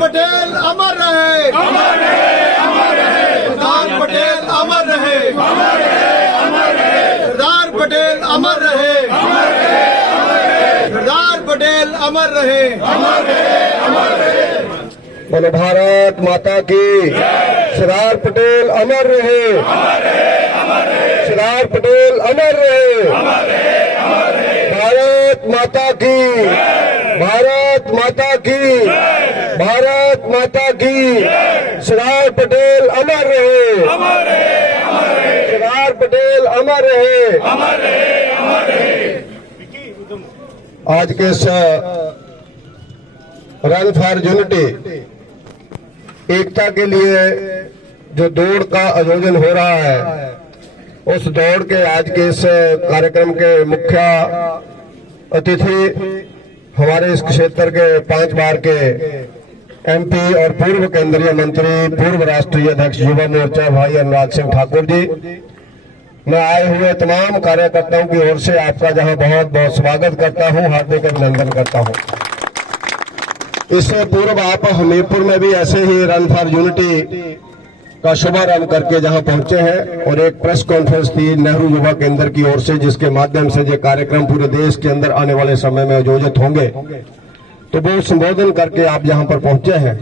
पटेल अमर रहे, अमर रहे, अमर रहे। सरदार पटेल अमर रहे, अमर रहे, अमर रहे। सरदार पटेल अमर रहे, अमर रहे, अमर रहे। सरदार पटेल अमर रहे, अमर रहे, अमर रहे। बोलो भारत माता की। सरदार पटेल अमर रहे, अमर रहे, अमर रहे। सरदार पटेल अमर रहे, अमर रहे, अमर रहे। भारत माता की, भारत माता की, भारत माता की। सरदार पटेल अमर रहे, अमर रहे, अमर रहे। सरदार पटेल अमर रहे, अमर रहे, अमर रहे। आज के इस रन फॉर यूनिटी एकता के लिए जो दौड़ का आयोजन हो रहा है, उस दौड़ के आज के इस कार्यक्रम के मुख्य अतिथि हमारे इस क्षेत्र के 5 बार के एमपी और पूर्व केंद्रीय मंत्री, पूर्व राष्ट्रीय अध्यक्ष युवा मोर्चा भाई अनुराग सिंह ठाकुर जी। मैं आए हुए तमाम कार्यकर्ताओं की ओर से आपका जहां बहुत बहुत स्वागत करता हूं, हार्दिक अभिनंदन करता हूं। इससे पूर्व आप हमीरपुर में भी ऐसे ही रन फॉर यूनिटी का शुभारंभ करके जहां पहुंचे हैं और एक प्रेस कॉन्फ्रेंस थी नेहरू युवा केंद्र की ओर से, जिसके माध्यम से ये कार्यक्रम पूरे देश के अंदर आने वाले समय में आयोजित होंगे। तो वो संबोधन करके आप यहां पर पहुंचे हैं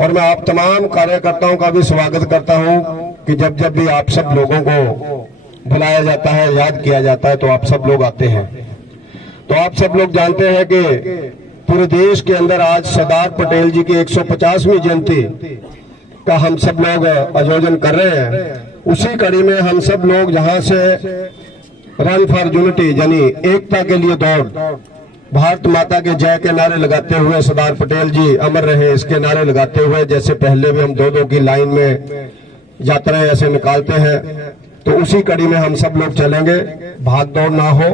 और मैं आप तमाम कार्यकर्ताओं का भी स्वागत करता हूं कि जब जब भी आप सब लोगों को बुलाया जाता है, याद किया जाता है, तो आप सब लोग आते हैं। तो आप सब लोग जानते हैं कि पूरे देश के अंदर आज सरदार पटेल जी की 150वीं जयंती का हम सब लोग आयोजन कर रहे हैं। उसी कड़ी में हम सब लोग जहां से रन फॉर यूनिटी यानी एकता के लिए दौड़, भारत माता के जय के नारे लगाते हुए, सरदार पटेल जी अमर रहे इसके नारे लगाते हुए, जैसे पहले भी हम 2-2 की लाइन में यात्राएं ऐसे निकालते हैं, तो उसी कड़ी में हम सब लोग चलेंगे, भाग दौड़ ना हो।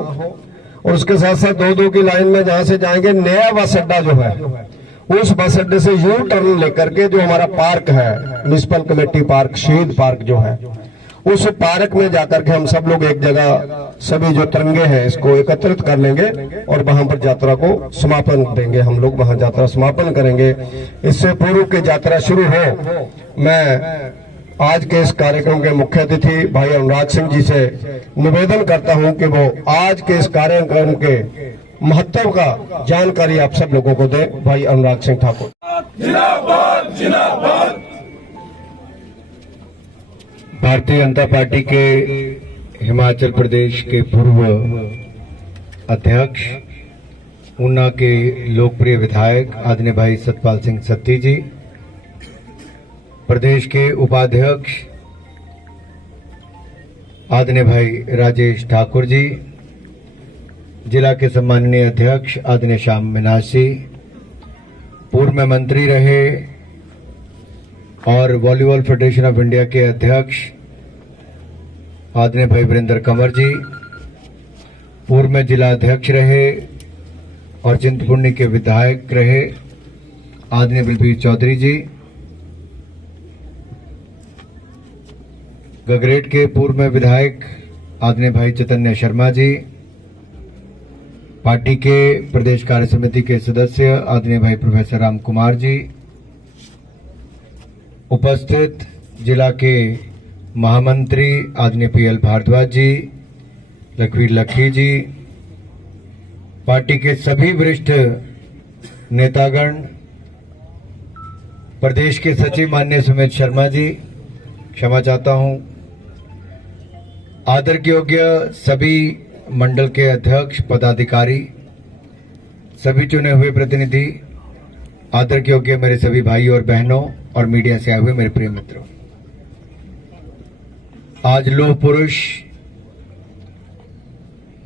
और उसके साथ साथ 2-2 की लाइन में जहां से जाएंगे, नया बस अड्डा जो है, उस बस अड्डे से यू टर्न लेकर के जो हमारा पार्क है, म्युनिसिपल कमेटी पार्क, शहीद पार्क जो है, उस पार्क में जाकर के हम सब लोग एक जगह सभी जो तिरंगे हैं इसको एकत्रित कर लेंगे और वहां पर यात्रा को समापन देंगे। हम लोग वहां यात्रा समापन करेंगे। इससे पूर्व की यात्रा शुरू हो, मैं आज के इस कार्यक्रम के मुख्य अतिथि भाई अनुराग सिंह जी से निवेदन करता हूं कि वो आज के इस कार्यक्रम के महत्व का जानकारी आप सब लोगों को दें। भाई अनुराग सिंह ठाकुर। जिंदाबाद, जिंदाबाद। भारतीय जनता पार्टी के हिमाचल प्रदेश के पूर्व अध्यक्ष, ऊना के लोकप्रिय विधायक आदरणीय भाई सतपाल सिंह सत्ती जी, प्रदेश के उपाध्यक्ष आदरणीय भाई राजेश ठाकुर जी, जिला के सम्माननीय अध्यक्ष आदरणीय श्याम मिनास जी, पूर्व में मंत्री रहे और वॉलीबॉल फेडरेशन ऑफ इंडिया के अध्यक्ष आदरणीय भाई वीरेंद्र कंवर जी, पूर्व में जिला अध्यक्ष रहे और चिंतपूर्णी के विधायक रहे आदरणीय बलबीर चौधरी जी, गगरेट के पूर्व में विधायक आदरणीय भाई चैतन्य शर्मा जी, पार्टी के प्रदेश कार्य समिति के सदस्य आदरणीय भाई प्रोफेसर राम कुमार जी, उपस्थित जिला के महामंत्री आदरणीय पीएल भारद्वाज जी, लखवीर लखी जी, पार्टी के सभी वरिष्ठ नेतागण, प्रदेश के सचिव माननीय सुमित शर्मा जी, क्षमा चाहता हूं, आदर के योग्य सभी मंडल के अध्यक्ष, पदाधिकारी, सभी चुने हुए प्रतिनिधि, आदर के योग्य मेरे सभी भाई और बहनों और मीडिया से आए हुए मेरे प्रिय मित्रों, आज लौह पुरुष,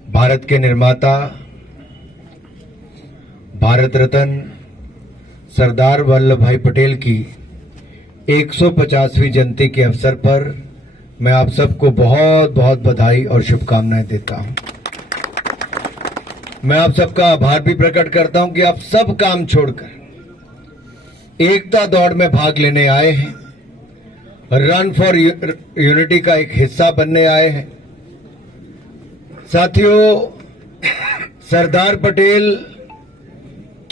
भारत के निर्माता, भारत रत्न सरदार वल्लभ भाई पटेल की 150वीं जयंती के अवसर पर मैं आप सबको बहुत बहुत बधाई और शुभकामनाएं देता हूं। मैं आप सबका आभार भी प्रकट करता हूं कि आप सब काम छोड़कर एकता दौड़ में भाग लेने आए हैं, रन फॉर यूनिटी का एक हिस्सा बनने आए हैं। साथियों, सरदार पटेल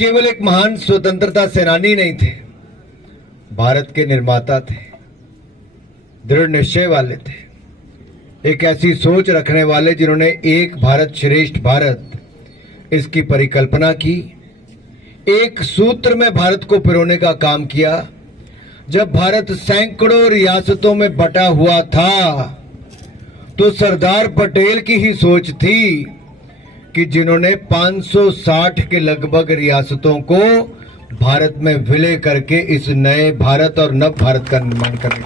केवल एक महान स्वतंत्रता सेनानी नहीं थे, भारत के निर्माता थे, दृढ़ निश्चय वाले थे, एक ऐसी सोच रखने वाले जिन्होंने एक भारत श्रेष्ठ भारत इसकी परिकल्पना की, एक सूत्र में भारत को पिरोने का काम किया। जब भारत सैकड़ों रियासतों में बटा हुआ था तो सरदार पटेल की ही सोच थी कि जिन्होंने 560 के लगभग रियासतों को भारत में विलय करके इस नए भारत और नव भारत का निर्माण करने।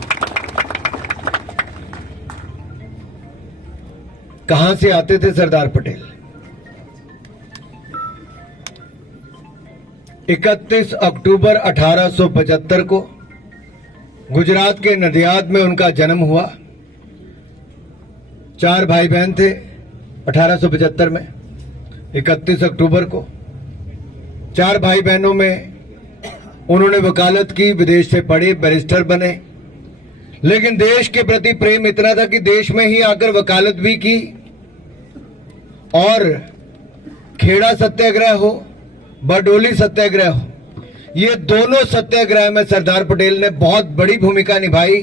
कहां से आते थे सरदार पटेल? 31 अक्टूबर 1875 को गुजरात के नदियाद में उनका जन्म हुआ। 4 भाई बहन थे 1875 में, 31 अक्टूबर को। 4 भाई बहनों में उन्होंने वकालत की, विदेश से पढ़े, बैरिस्टर बने, लेकिन देश के प्रति प्रेम इतना था कि देश में ही आकर वकालत भी की। और खेड़ा सत्याग्रह हो, बरडोली सत्याग्रह हो, ये दोनों सत्याग्रह में सरदार पटेल ने बहुत बड़ी भूमिका निभाई,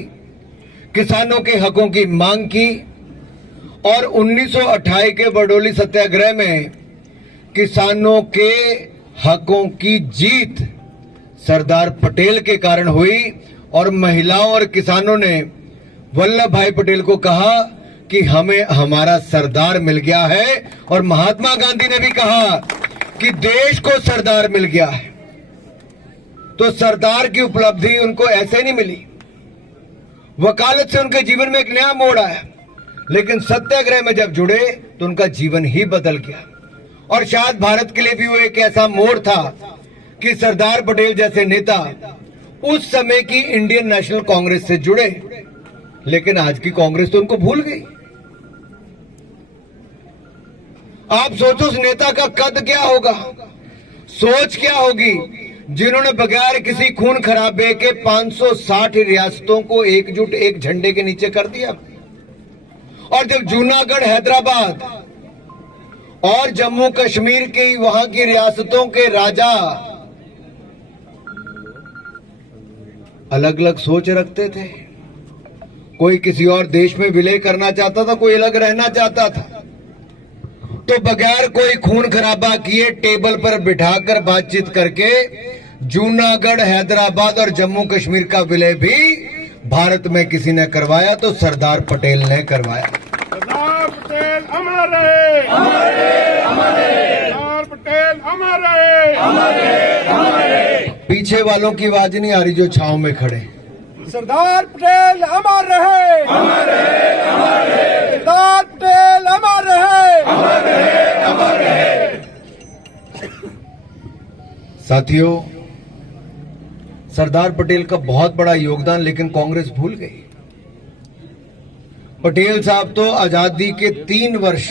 किसानों के हकों की मांग की। और 1928 के बरडोली सत्याग्रह में किसानों के हकों की जीत सरदार पटेल के कारण हुई। और महिलाओं और किसानों ने वल्लभ भाई पटेल को कहा कि हमें हमारा सरदार मिल गया है, और महात्मा गांधी ने भी कहा कि देश को सरदार मिल गया है। तो सरदार की उपलब्धि उनको ऐसे नहीं मिली, वकालत से उनके जीवन में एक नया मोड़ आया, लेकिन सत्याग्रह में जब जुड़े तो उनका जीवन ही बदल गया। और शायद भारत के लिए भी वो एक ऐसा मोड़ था कि सरदार पटेल जैसे नेता उस समय की इंडियन नेशनल कांग्रेस से जुड़े, लेकिन आज की कांग्रेस तो उनको भूल गई। आप सोचो उस नेता का कद क्या होगा, सोच क्या होगी, जिन्होंने बगैर किसी खून खराबे के 560 रियासतों को एकजुट एक झंडे के नीचे कर दिया। और जब जूनागढ़, हैदराबाद और जम्मू कश्मीर की वहां की रियासतों के राजा अलग अलग सोच रखते थे, कोई किसी और देश में विलय करना चाहता था, कोई अलग रहना चाहता था, तो बगैर कोई खून खराबा किए टेबल पर बिठाकर बातचीत करके जूनागढ़, हैदराबाद और जम्मू कश्मीर का विलय भी भारत में किसी ने करवाया तो सरदार पटेल ने करवाया। सरदार पटेल अमर रहे, अमर रहे, अमर रहे। सरदार पटेल अमर रहे, अमर रहे, अमर रहे। पीछे वालों की आवाज नहीं आ रही जो छांव में खड़े। सरदार पटेल अमर रहे, अमर रहे, अमर रहे। सरदार पटेल अमर रहे, अमर रहे, अमर रहे। साथियों, सरदार पटेल का बहुत बड़ा योगदान लेकिन कांग्रेस भूल गई। पटेल साहब तो आजादी के 3 वर्ष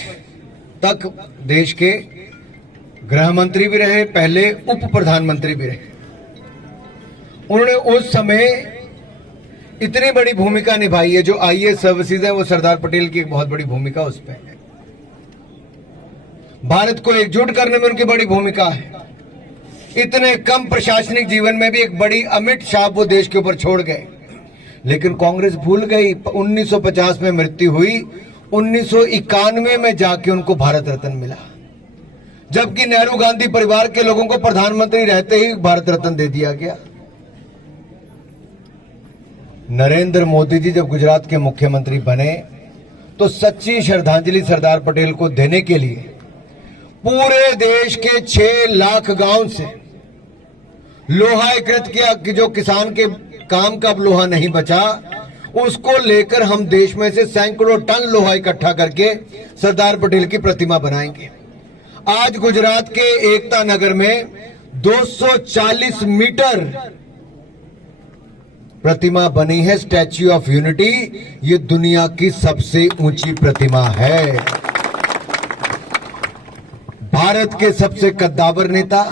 तक देश के गृह मंत्री भी रहे, पहले उप प्रधानमंत्री भी रहे। उन्होंने उस समय इतनी बड़ी भूमिका निभाई है, जो आईएएस सर्विसेज है वो सरदार पटेल की एक बहुत बड़ी भूमिका उस पर है। भारत को एकजुट करने में उनकी बड़ी भूमिका है। इतने कम प्रशासनिक जीवन में भी एक बड़ी अमिट छाप वो देश के ऊपर छोड़ गए, लेकिन कांग्रेस भूल गई। 1950 में मृत्यु हुई, 1991 में जाके उनको भारत रत्न मिला, जबकि नेहरू गांधी परिवार के लोगों को प्रधानमंत्री रहते ही भारत रत्न दे दिया गया। नरेंद्र मोदी जी जब गुजरात के मुख्यमंत्री बने तो सच्ची श्रद्धांजलि सरदार पटेल को देने के लिए पूरे देश के 6 लाख गांव से लोहाकृत किया कि जो किसान के काम का अब लोहा नहीं बचा, उसको लेकर हम देश में से सैकड़ों टन लोहा इकट्ठा करके सरदार पटेल की प्रतिमा बनाएंगे। आज गुजरात के एकता नगर में 240 मीटर प्रतिमा बनी है, स्टैच्यू ऑफ यूनिटी। ये दुनिया की सबसे ऊंची प्रतिमा है। भारत के सबसे कद्दावर नेता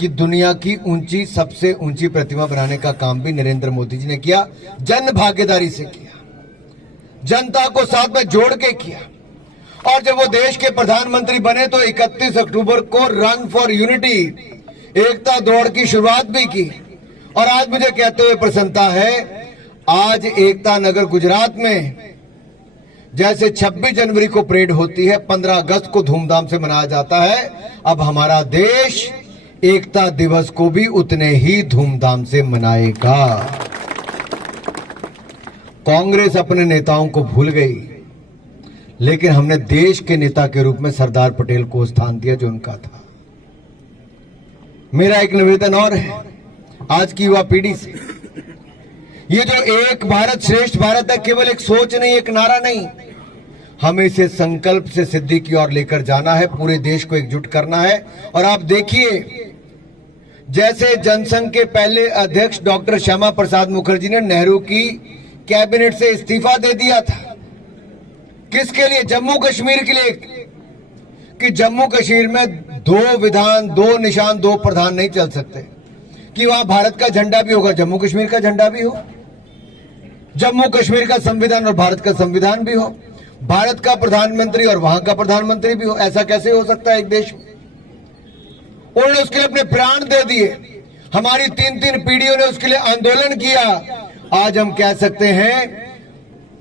की दुनिया की सबसे ऊंची प्रतिमा बनाने का काम भी नरेंद्र मोदी जी ने किया, जन भागीदारी से किया, जनता को साथ में जोड़ के किया। और जब वो देश के प्रधानमंत्री बने तो 31 अक्टूबर को रन फॉर यूनिटी एकता दौड़ की शुरुआत भी की। और आज मुझे कहते हुए प्रसन्नता है, आज एकता नगर गुजरात में जैसे 26 जनवरी को परेड होती है, 15 अगस्त को धूमधाम से मनाया जाता है, अब हमारा देश एकता दिवस को भी उतने ही धूमधाम से मनाएगा। कांग्रेस अपने नेताओं को भूल गई, लेकिन हमने देश के नेता के रूप में सरदार पटेल को स्थान दिया जो उनका था। मेरा एक निवेदन और है आज की युवा पीढ़ी से, ये जो एक भारत श्रेष्ठ भारत है, केवल एक सोच नहीं, एक नारा नहीं, हमें इसे संकल्प से सिद्धि की ओर लेकर जाना है, पूरे देश को एकजुट करना है। और आप देखिए, जैसे जनसंघ के पहले अध्यक्ष डॉक्टर श्यामा प्रसाद मुखर्जी ने नेहरू की कैबिनेट से इस्तीफा दे दिया था, किसके लिए? जम्मू कश्मीर के लिए, कि जम्मू कश्मीर में 2 विधान, 2 निशान, 2 प्रधान नहीं चल सकते, कि वहां भारत का झंडा भी होगा, जम्मू कश्मीर का झंडा भी हो, जम्मू कश्मीर का संविधान और भारत का संविधान भी हो, भारत का प्रधानमंत्री और वहां का प्रधानमंत्री भी हो। ऐसा कैसे हो सकता है एक देश में? उन्होंने उसके लिए अपने प्राण दे दिए, हमारी 3-3 पीढ़ियों ने उसके लिए आंदोलन किया। आज हम कह सकते हैं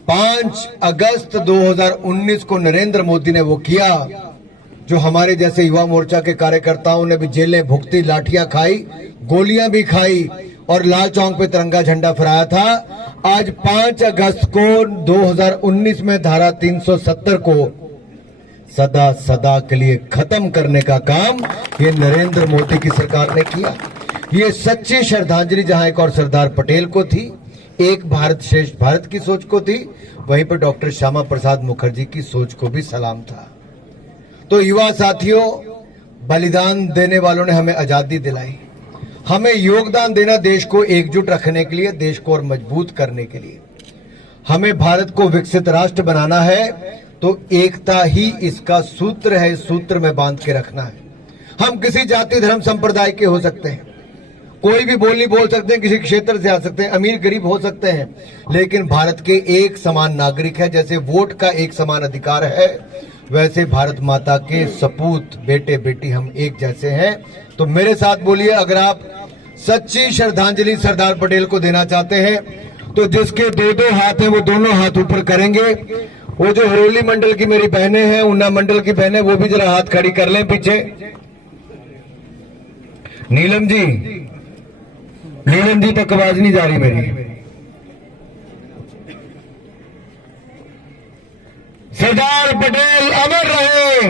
5 अगस्त 2019 को नरेंद्र मोदी ने वो किया जो हमारे जैसे युवा मोर्चा के कार्यकर्ताओं ने भी जेलें भुगती, लाठियां खाई, गोलियां भी खाई और लाल चौक पे तिरंगा झंडा फहराया था। आज 5 अगस्त को 2019 में धारा 370 को सदा सदा के लिए खत्म करने का काम ये नरेंद्र मोदी की सरकार ने किया। ये सच्ची श्रद्धांजलि जहां एक और सरदार पटेल को थी, एक भारत श्रेष्ठ भारत की सोच को थी, वहीं पर डॉक्टर श्यामा प्रसाद मुखर्जी की सोच को भी सलाम था। तो युवा साथियों, बलिदान देने वालों ने हमें आजादी दिलाई, हमें योगदान देना देश को एकजुट रखने के लिए, देश को और मजबूत करने के लिए। हमें भारत को विकसित राष्ट्र बनाना है, तो एकता ही इसका सूत्र है, इस सूत्र में बांध के रखना है। हम किसी जाति धर्म संप्रदाय के हो सकते हैं, कोई भी बोली बोल सकते हैं, किसी क्षेत्र से आ सकते हैं, अमीर गरीब हो सकते हैं, लेकिन भारत के एक समान नागरिक है। जैसे वोट का एक समान अधिकार है, वैसे भारत माता के सपूत बेटे बेटी हम एक जैसे हैं। तो मेरे साथ बोलिए, अगर आप सच्ची श्रद्धांजलि सरदार पटेल को देना चाहते हैं तो जिसके 2-2 हाथ हैं वो दोनों हाथ ऊपर करेंगे। वो जो हरोली मंडल की मेरी बहनें हैं, ऊना मंडल की बहनें, वो भी जरा हाथ खड़ी कर लें पीछे। नीलम जी तक आवाज नहीं जा रही मेरी। सरदार पटेल अमर रहे,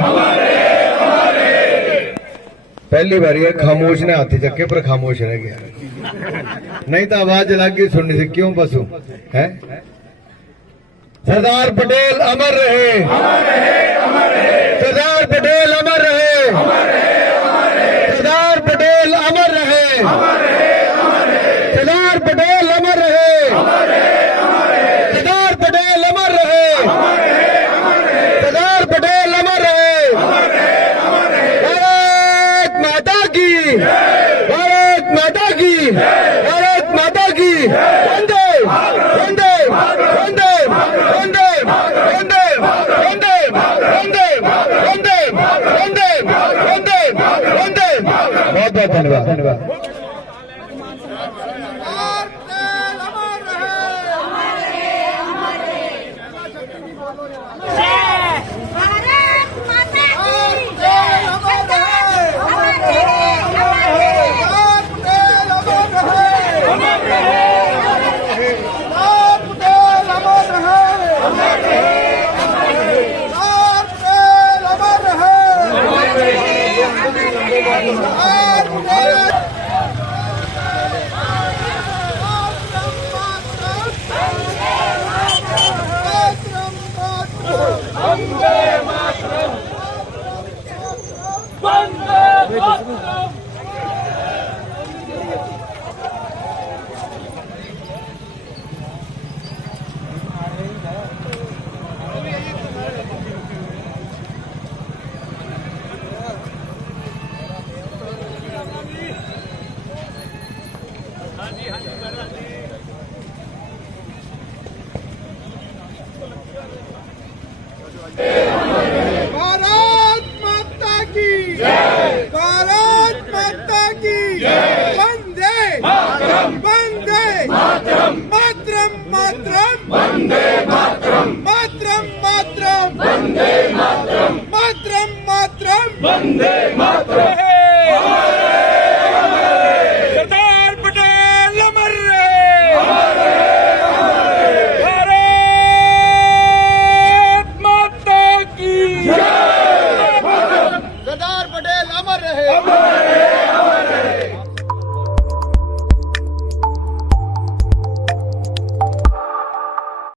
पहली बार ये खामोश ने हाथी चक्के पर खामोश रह गया, नहीं तो आवाज लग गई सुनने से, क्यों बसू है? सरदार पटेल अमर रहे, सरदार पटेल अमर रहे, सरदार पटेल अमर रहे, सरदार पटेल अमर रहे, सरदार पटेल अमर रहे, सरदार पटेल अमर रहे। भारत माता की, भारत माता की, भारत माता की। वंदे वंदे वंदे वंदे वंदे वंदे वंदे वंदे वंदे वंदे वंदे। बहुत बहुत धन्यवाद। मातरम मातरम मातरम वंदे मातरम सरदार पटेल अमर रहे भारत माता की सरदार पटेल अमर रहे।